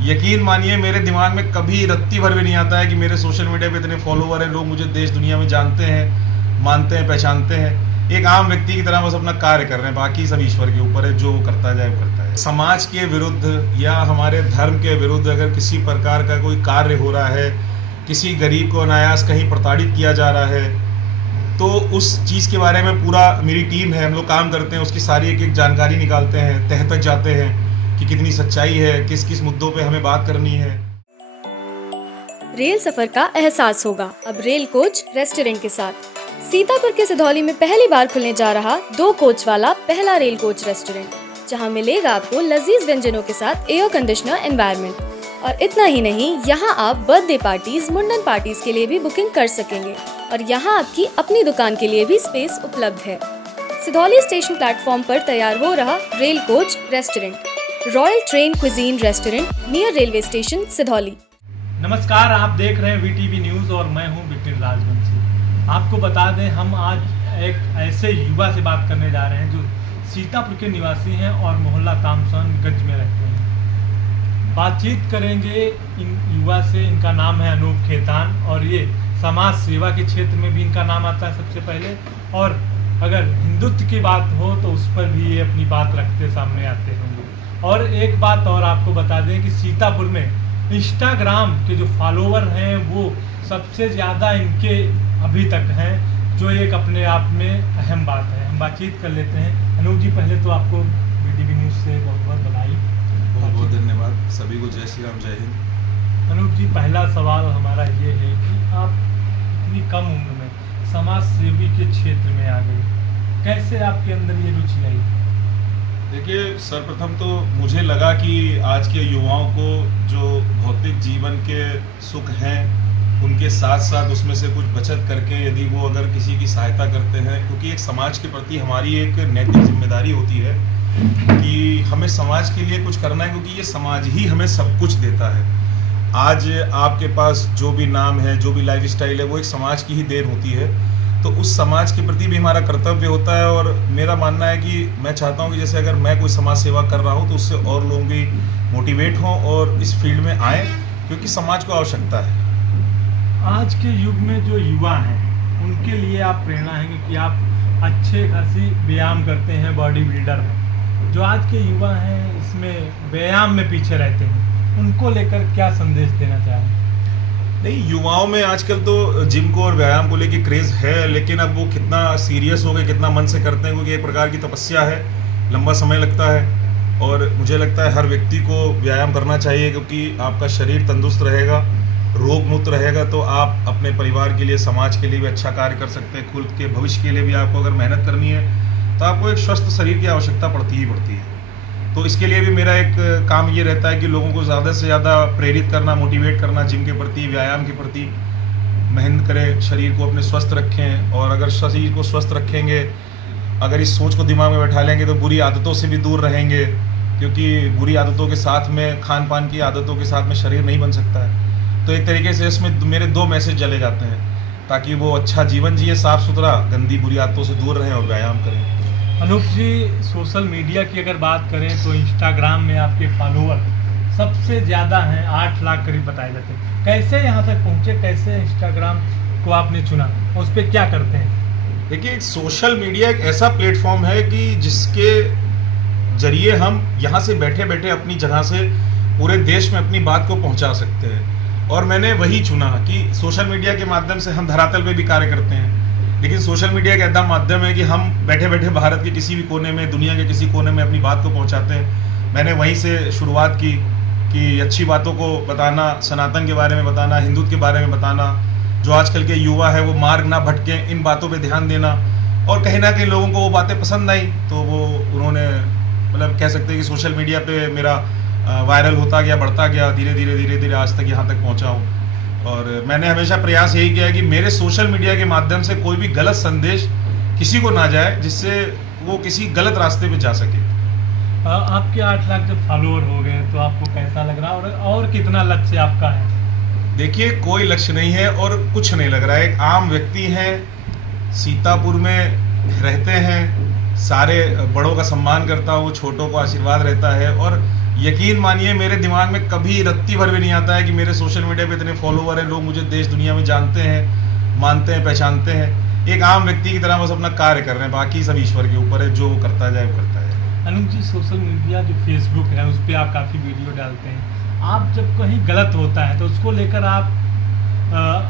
यकीन मानिए मेरे दिमाग में कभी रत्ती भर भी नहीं आता है कि मेरे सोशल मीडिया पे इतने फॉलोवर हैं, लोग मुझे देश दुनिया में जानते हैं, मानते हैं, पहचानते हैं। एक आम व्यक्ति की तरह बस अपना कार्य कर रहे हैं, बाकी सब ईश्वर के ऊपर है, जो वो करता जाए वो करता है। समाज के विरुद्ध या हमारे धर्म के विरुद्ध अगर किसी प्रकार का कोई कार्य हो रहा है, किसी गरीब को अनायास कहीं प्रताड़ित किया जा रहा है, तो उस चीज़ के बारे में पूरा मेरी टीम है, हम लोग काम करते हैं, उसकी सारी एक एक जानकारी निकालते हैं, तह तक जाते हैं कि कितनी सच्चाई है, किस किस मुद्दों पे हमें बात करनी है। रेल सफर का एहसास होगा अब रेल कोच रेस्टोरेंट के साथ। सीतापुर के सिधौली में पहली बार खुलने जा रहा 2 कोच वाला पहला रेल कोच रेस्टोरेंट, जहां मिलेगा आपको लजीज व्यंजनों के साथ एयर कंडीशनर एनवायरनमेंट। और इतना ही नहीं, यहाँ आप बर्थडे पार्टीज, मुंडन पार्टीज के लिए भी बुकिंग कर सकेंगे और यहाँ आपकी अपनी दुकान के लिए भी स्पेस उपलब्ध है। सिधौली स्टेशन प्लेटफॉर्म पर तैयार हो रहा rail coach restaurant, royal train cuisine restaurant, near railway station Sidhauli. नमस्कार, आप देख रहे हैं वीटीवी न्यूज़ और मैं हूं बिपिन राजवंशी। आपको बता दें, हम आज एक ऐसे युवा से बात करने जा रहे हैं जो सीतापुर के निवासी हैं और मोहल्ला तामसनगंज में रहते हैं। बातचीत करेंगे इन युवा से। इनका नाम है अनूप खेतान और ये समाज सेवा के क्षेत्र में भी इनका नाम आता है सबसे पहले, और अगर हिंदुत्व की बात हो तो उस पर भी ये अपनी बात रखते सामने आते होंगे। और एक बात और आपको बता दें कि सीतापुर में इंस्टाग्राम के जो फॉलोवर हैं वो सबसे ज़्यादा इनके अभी तक हैं, जो एक अपने आप में अहम बात है। हम बातचीत कर लेते हैं। अनूप जी, पहले तो आपको वीटीवी न्यूज़ से बहुत बहुत बधाई। बहुत बहुत धन्यवाद सभी को। जय श्री राम, जय हिंद। अनूप जी, पहला सवाल हमारा ये है कि आप इतनी कम उम्र में समाज सेवी के क्षेत्र में आ गए, कैसे आपके अंदर ये रुचि आई? देखिए, सर्वप्रथम तो मुझे लगा कि आज के युवाओं को जो भौतिक जीवन के सुख हैं उनके साथ साथ उसमें से कुछ बचत करके यदि वो अगर किसी की सहायता करते हैं, क्योंकि एक समाज के प्रति हमारी एक नैतिक जिम्मेदारी होती है कि हमें समाज के लिए कुछ करना है, क्योंकि ये समाज ही हमें सब कुछ देता है। आज आपके पास जो भी नाम है, जो भी लाइफस्टाइल है, वो एक समाज की ही देन होती है। तो उस समाज के प्रति भी हमारा कर्तव्य होता है और मेरा मानना है कि मैं चाहता हूँ कि जैसे अगर मैं कोई समाज सेवा कर रहा हूँ तो उससे और लोग भी मोटिवेट हों और इस फील्ड में आएँ, क्योंकि समाज को आवश्यकता है। आज के युग में जो युवा हैं उनके लिए आप प्रेरणा है, क्योंकि आप अच्छे खासी व्यायाम करते हैं, बॉडी बिल्डर हैं। जो आज के युवा हैं इसमें व्यायाम में पीछे रहते हैं, उनको लेकर क्या संदेश देना चाहें? नहीं, युवाओं में आजकल तो जिम को और व्यायाम को लेके क्रेज़ है, लेकिन अब वो कितना सीरियस हो गए, कितना मन से करते हैं, क्योंकि एक प्रकार की तपस्या है, लंबा समय लगता है। और मुझे लगता है हर व्यक्ति को व्यायाम करना चाहिए, क्योंकि आपका शरीर तंदुरुस्त रहेगा, रोग मुक्त रहेगा, तो आप अपने परिवार के लिए, समाज के लिए भी अच्छा कार्य कर सकते हैं। खुद के भविष्य के लिए भी आपको अगर मेहनत करनी है तो आपको एक स्वस्थ शरीर की आवश्यकता पड़ती ही पड़ती है। तो इसके लिए भी मेरा एक काम ये रहता है कि लोगों को ज़्यादा से ज़्यादा प्रेरित करना, मोटिवेट करना, जिम के प्रति, व्यायाम के प्रति मेहनत करें, शरीर को अपने स्वस्थ रखें। और अगर शरीर को स्वस्थ रखेंगे, अगर इस सोच को दिमाग में बैठा लेंगे तो बुरी आदतों से भी दूर रहेंगे, क्योंकि बुरी आदतों के साथ में, खान पान की आदतों के साथ में शरीर नहीं बन सकता है। तो एक तरीके से इसमें मेरे 2 मैसेज चले जाते हैं, ताकि वो अच्छा जीवन जिए, साफ़ सुथरा, गंदी बुरी आदतों से दूर रहें और व्यायाम करें। अनूप जी, सोशल मीडिया की अगर बात करें तो इंस्टाग्राम में आपके फॉलोअर सबसे ज़्यादा हैं, 8 लाख करीब बताए जाते हैं। कैसे यहाँ तक पहुँचे, कैसे इंस्टाग्राम को आपने चुना, उस पर क्या करते हैं? देखिए, सोशल मीडिया एक ऐसा प्लेटफॉर्म है कि जिसके जरिए हम यहाँ से बैठे बैठे अपनी जगह से पूरे देश में अपनी बात को पहुँचा सकते हैं। और मैंने वही चुना कि सोशल मीडिया के माध्यम से हम धरातल पे भी कार्य करते हैं, लेकिन सोशल मीडिया एक ऐसा माध्यम है कि हम बैठे बैठे भारत के किसी भी कोने में, दुनिया के किसी कोने में अपनी बात को पहुंचाते हैं। मैंने वहीं से शुरुआत की कि अच्छी बातों को बताना, सनातन के बारे में बताना, हिंदुत्व के बारे में बताना, जो आजकल के युवा है वो मार्ग ना भटके, इन बातों पे ध्यान देना। और कहीं ना कहीं लोगों को वो बातें पसंद आई, तो वो उन्होंने, मतलब कह सकते हैं कि सोशल मीडिया पर मेरा वायरल होता गया, बढ़ता गया, धीरे धीरे आज तक यहाँ तक पहुँचा हूँ। और मैंने हमेशा प्रयास यही किया है कि मेरे सोशल मीडिया के माध्यम से कोई भी गलत संदेश किसी को ना जाए, जिससे वो किसी गलत रास्ते पे जा सके। आपके 8 लाख जब फॉलोअर हो गए तो आपको कैसा लग रहा है, और कितना लक्ष्य आपका है? देखिए, कोई लक्ष्य नहीं है और कुछ नहीं लग रहा है। एक आम व्यक्ति हैं, सीतापुर में रहते हैं, सारे बड़ों का सम्मान करता हूँ, छोटों को आशीर्वाद रहता है। और यकीन मानिए मेरे दिमाग में कभी रत्ती भर भी नहीं आता है कि मेरे सोशल मीडिया पे इतने फॉलोवर हैं, लोग मुझे देश दुनिया में जानते हैं, मानते हैं, पहचानते हैं। एक आम व्यक्ति की तरह बस अपना कार्य कर रहे हैं, बाकी सब ईश्वर के ऊपर है, जो वो करता जाए वो करता है। अनूप जी, सोशल मीडिया जो फेसबुक है उस पर आप काफ़ी वीडियो डालते हैं। आप जब कहीं गलत होता है तो उसको लेकर आप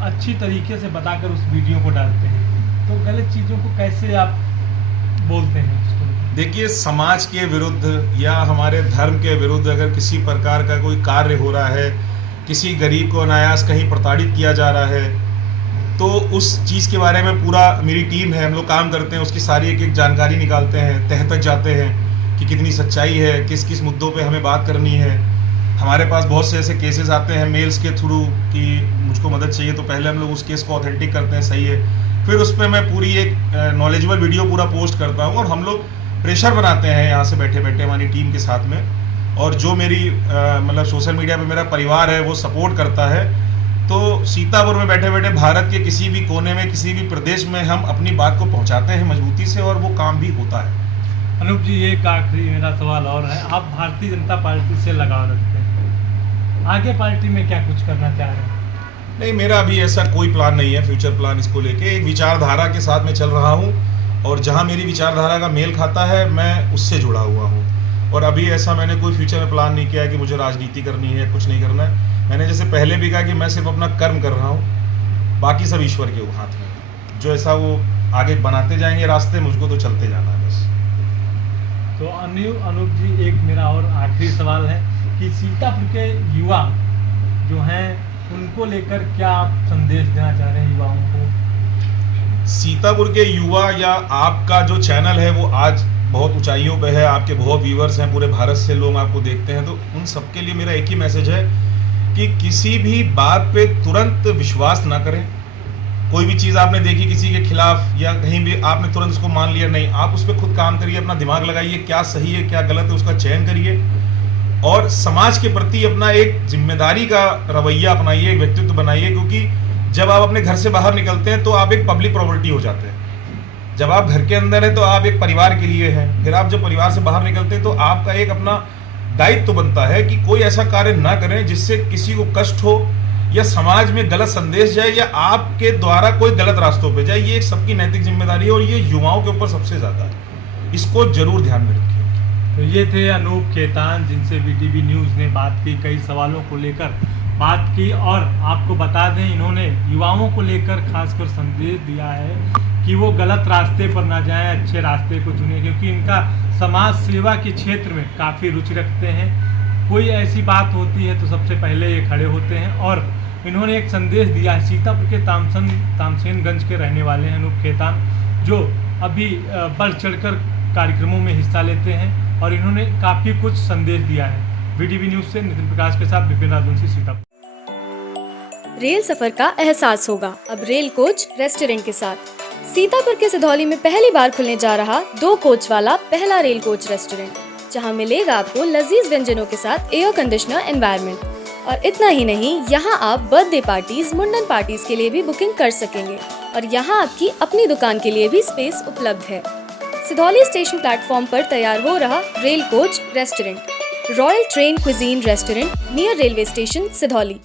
अच्छी तरीके से बताकर उस वीडियो को डालते हैं, तो गलत चीज़ों को कैसे आप बोलते हैं उसको? देखिए, समाज के विरुद्ध या हमारे धर्म के विरुद्ध अगर किसी प्रकार का कोई कार्य हो रहा है, किसी गरीब को अनायास कहीं प्रताड़ित किया जा रहा है, तो उस चीज़ के बारे में पूरा मेरी टीम है, हम लोग काम करते हैं, उसकी सारी एक एक जानकारी निकालते हैं, तह तक जाते हैं कि कितनी सच्चाई है, किस किस मुद्दों पे हमें बात करनी है। हमारे पास बहुत से ऐसे केसेस आते हैं मेल्स के थ्रू कि मुझको मदद चाहिए, तो पहले हम लोग उस केस को ऑथेंटिक करते हैं, सही है, फिर उस पर मैं पूरी एक नॉलेजेबल वीडियो पूरा पोस्ट करता हूँ और हम लोग प्रेशर बनाते हैं यहाँ से बैठे बैठे हमारी टीम के साथ में। और जो मेरी मतलब सोशल मीडिया पे मेरा परिवार है वो सपोर्ट करता है, तो सीतापुर में बैठे बैठे भारत के किसी भी कोने में, किसी भी प्रदेश में हम अपनी बात को पहुँचाते हैं मजबूती से, और वो काम भी होता है। अनूप जी, एक आखिरी मेरा सवाल और है। आप भारतीय जनता पार्टी से लगाव रखते हैं, आगे पार्टी में क्या कुछ करना चाह रहे हैं? नहीं, मेरा अभी ऐसा कोई प्लान नहीं है, फ्यूचर प्लान इसको लेके। एक विचारधारा के साथ मैं चल रहा हूँ और जहाँ मेरी विचारधारा का मेल खाता है मैं उससे जुड़ा हुआ हूँ। और अभी ऐसा मैंने कोई फ्यूचर में प्लान नहीं किया है कि मुझे राजनीति करनी है, कुछ नहीं करना है। मैंने जैसे पहले भी कहा कि मैं सिर्फ अपना कर्म कर रहा हूँ, बाकी सब ईश्वर के हाथ में है। जो ऐसा वो आगे बनाते जाएंगे रास्ते, मुझको तो चलते जाना है बस। तो अनूप जी, एक मेरा और आखिरी सवाल है कि सीतापुर के युवा जो हैं उनको लेकर क्या आप संदेश देना चाह रहे हैं युवाओं को? सीतापुर के युवा या आपका जो चैनल है वो आज बहुत ऊंचाइयों पे है, आपके बहुत व्यूअर्स हैं, पूरे भारत से लोग आपको देखते हैं, तो उन सबके लिए मेरा एक ही मैसेज है कि किसी भी बात पे तुरंत विश्वास ना करें। कोई भी चीज़ आपने देखी किसी के खिलाफ या कहीं भी, आपने तुरंत उसको मान लिया नहीं। आप उस पर खुद काम करिए, अपना दिमाग लगाइए, क्या सही है क्या गलत है उसका चयन करिए, और समाज के प्रति अपना एक जिम्मेदारी का रवैया अपनाइए, एक व्यक्तित्व बनाइए। क्योंकि जब आप अपने घर से बाहर निकलते हैं तो आप एक पब्लिक प्रॉपर्टी हो जाते हैं। जब आप घर के अंदर हैं तो आप एक परिवार के लिए हैं, फिर आप जब परिवार से बाहर निकलते हैं तो आपका एक अपना दायित्व बनता है कि कोई ऐसा कार्य ना करें जिससे किसी को कष्ट हो या समाज में गलत संदेश जाए या आपके द्वारा कोई गलत रास्तों पे जाए। ये एक सबकी नैतिक जिम्मेदारी है और ये युवाओं के ऊपर सबसे ज्यादा है, इसको जरूर ध्यान में रखिए। तो ये थे अनूप खेतान, जिनसे वीटीवी न्यूज़ ने बात की, कई सवालों को लेकर बात की। और आपको बता दें, इन्होंने युवाओं को लेकर खासकर संदेश दिया है कि वो गलत रास्ते पर ना जाएं, अच्छे रास्ते को चुनें, क्योंकि इनका समाज सेवा के क्षेत्र में काफ़ी रुचि रखते हैं। कोई ऐसी बात होती है तो सबसे पहले ये खड़े होते हैं। और इन्होंने एक संदेश दिया है, सीतापुर के तामसेनगंज के रहने वाले हैं अनूप खेतान, जो अभी बढ़ चढ़कर कार्यक्रमों में हिस्सा लेते हैं, और इन्होंने काफ़ी कुछ संदेश दिया है। वीटीवी न्यूज़ से नितिन प्रकाश के साथ विपिन राजवंशी, सीतापुर। रेल सफर का एहसास होगा अब रेल कोच रेस्टोरेंट के साथ। सीतापुर के सिधौली में पहली बार खुलने जा रहा 2 कोच वाला पहला रेल कोच रेस्टोरेंट, जहां मिलेगा आपको लजीज व्यंजनों के साथ एयर कंडीशनर एनवायरनमेंट। और इतना ही नहीं, यहां आप बर्थडे पार्टीज, मुंडन पार्टीज के लिए भी बुकिंग कर सकेंगे, और यहां आपकी अपनी दुकान के लिए भी स्पेस उपलब्ध है। सिधौली स्टेशन प्लेटफॉर्म पर तैयार हो रहा rail coach restaurant, royal train cuisine restaurant, near railway station Sidhauli.